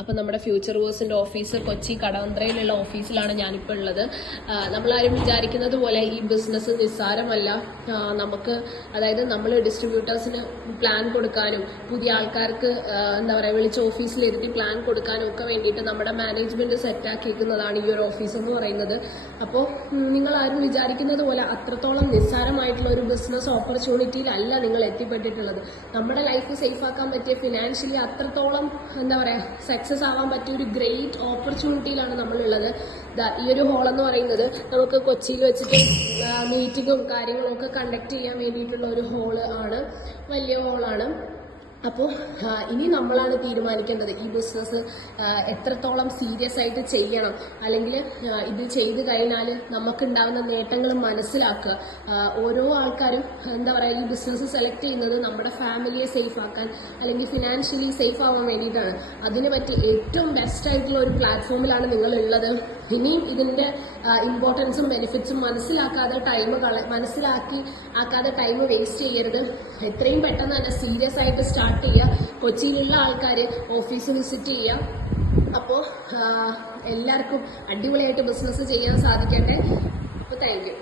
അപ്പം നമ്മുടെ future വേഴ്സിൻ്റെ office Kochi കടവന്ത്രയിലുള്ള ഓഫീസിലാണ് ഞാനിപ്പോൾ ഉള്ളത്. നമ്മളാരും വിചാരിക്കുന്നത് പോലെ ഈ ബിസിനസ് നിസ്സാരമല്ല. നമുക്ക് അതായത് നമ്മൾ ഡിസ്ട്രിബ്യൂട്ടേഴ്സിന് പ്ലാൻ കൊടുക്കാനും പുതിയ ആൾക്കാർക്ക് എന്താ പറയുക വിളിച്ച് ഓഫീസിലിരുത്തി പ്ലാൻ കൊടുക്കാനും ഒക്കെ വേണ്ടിയിട്ട് നമ്മുടെ മാനേജ്മെൻറ്റ് സെറ്റാക്കിയിരിക്കുന്നതാണ് ഈ ഒരു ഓഫീസ് എന്ന് പറയുന്നത്. അപ്പോൾ നിങ്ങളാരും വിചാരിക്കുന്നത് പോലെ അത്രത്തോളം നിസ്സാരമായിട്ടുള്ള ഒരു ബിസിനസ് ഓപ്പർച്യൂണിറ്റിയിലല്ല നിങ്ങൾ എത്തിപ്പെട്ടിട്ടുള്ളത്. നമ്മുടെ ലൈഫ് സേഫ് ആക്കാൻ പറ്റിയ ഫിനാൻഷ്യലി അത്രത്തോളം എന്താ പറയുക സക്സസ് ആവാൻ പറ്റിയ ഒരു ഗ്രേറ്റ് ഓപ്പർച്യൂണിറ്റിയിലാണ് നമ്മളുള്ളത്. ഈ ഒരു ഹോൾ എന്ന് പറയുന്നത് നമുക്ക് കൊച്ചിയിൽ വെച്ചിട്ട് മീറ്റിങ്ങും കാര്യങ്ങളും ഒക്കെ കണ്ടക്ട് ചെയ്യാൻ വേണ്ടിയിട്ടുള്ള ഒരു ഹോള് ആണ്, വലിയ ഹോളാണ്. അപ്പോൾ ഇനി നമ്മളാണ് തീരുമാനിക്കേണ്ടത് ഈ ബിസിനസ് എത്രത്തോളം സീരിയസ് ആയിട്ട് ചെയ്യണം, അല്ലെങ്കിൽ ഇത് ചെയ്ത് കഴിഞ്ഞാൽ നമുക്കുണ്ടാകുന്ന നേട്ടങ്ങൾ മനസ്സിലാക്കുക. ഓരോ ആൾക്കാരും എന്താ പറയുക ഈ ബിസിനസ് സെലക്ട് ചെയ്യുന്നത് നമ്മുടെ ഫാമിലിയെ സേഫ് ആക്കാൻ അല്ലെങ്കിൽ ഫിനാൻഷ്യലി സേഫ് ആവാൻ വേണ്ടിയിട്ടാണ്. അതിന് പറ്റി ഏറ്റവും ബെസ്റ്റ് ആയിട്ടുള്ള ഒരു പ്ലാറ്റ്ഫോമിലാണ് നിങ്ങളുള്ളത്. ഇനിയും ഇതിൻ്റെ ഇമ്പോർട്ടൻസും ബെനിഫിറ്റ്സും മനസ്സിലാക്കാതെ ടൈം വേസ്റ്റ് ചെയ്യരുത്. എത്രയും പെട്ടെന്ന് തന്നെ സീരിയസ് ആയിട്ട് സ്റ്റാർട്ട് ചെയ്യുക. കൊച്ചിയിലുള്ള ആൾക്കാർ ഓഫീസ് വിസിറ്റ് ചെയ്യുക. അപ്പോൾ എല്ലാവർക്കും അടിപൊളിയായിട്ട് ബിസിനസ് ചെയ്യാൻ സാധിക്കട്ടെ. അപ്പോൾ താങ്ക് യു.